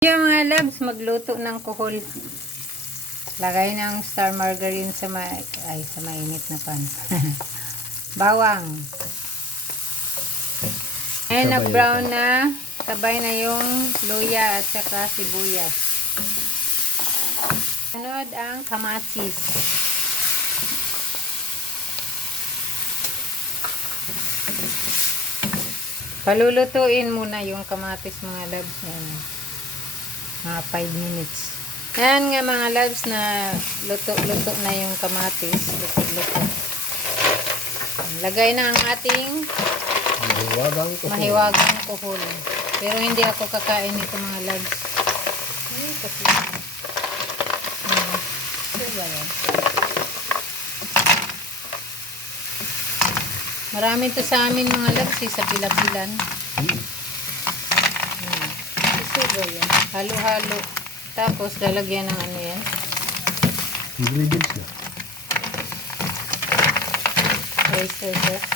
Yung mga loves, magluto ng kuhol. Lagay ng star margarine sa mainit na pan. Bawang. Ayan, nag-brown na. Sabay na yung luya at saka sibuyas. Sunod ang kamatis. Palulutuin muna yung kamatis mga loves. Yan. Mga 5 minutes. Yan nga mga loves na luto-luto na yung kamatis. Luto-luto. Lagay na ang ating mahiwagang kuhol. Pero hindi ako kakain nito mga loves. Kasi ba yan? Marami to sa amin mga loves sa Pilapilan. Halo-halo. Tapos lalagyan ng ano yan? Ingredients na. Oyster sauce.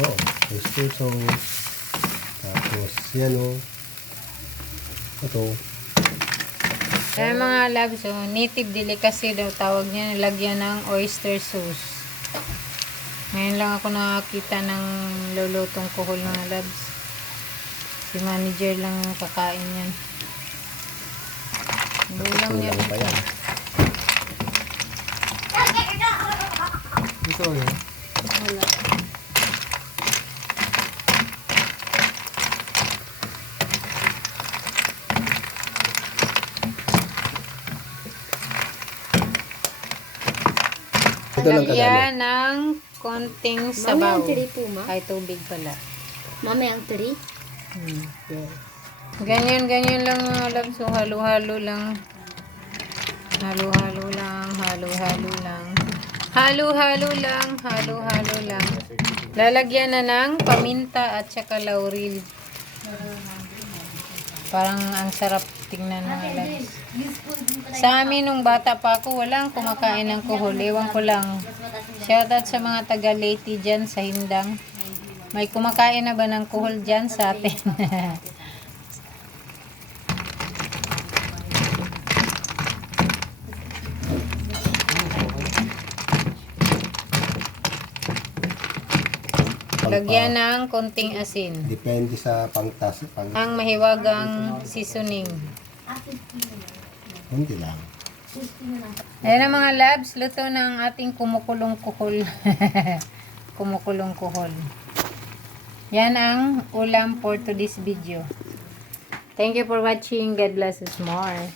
Oo. Oyster sauce. Tapos yan o. Ito. Kaya mga loves, native delicacy daw tawag niya. Lagyan ng oyster sauce. Ngayon lang ako nakakita ng lulutong kuhol mga loves. Si manager lang kakain yan. Ulam niya Kulang pa yan. Ito yun. Wala. Ito lang kadami. Lagyan ng konting sabaw. Mami, ang tiri po, ma? Ay, tubig pala. Mami, ang tiri? Ganyan lang mga loves. So, halo-halo lang. Halo-halo lang. Halo-halo lang. Halo-halo lang. Halo-halo lang. Lalagyan na ng paminta at saka laurel. Parang ang sarap tingnan mga loves. Sa amin nung bata pa ako, walang kumakain ng kuhol. Ewan ko lang. Shoutout sa mga taga Leyte dyan sa Hindang. May kumakain na ba ng kuhol dyan sa atin? Lagyan ng konting asin. Depende sa pangtas. Ang mahiwagang seasoning. Kunti lang. Ayan ang mga labs, luto na ang ating kumukulong kuhol. Kumukulong kuhol. Yan ang ulam for today's video. Thank you for watching. God bless us more.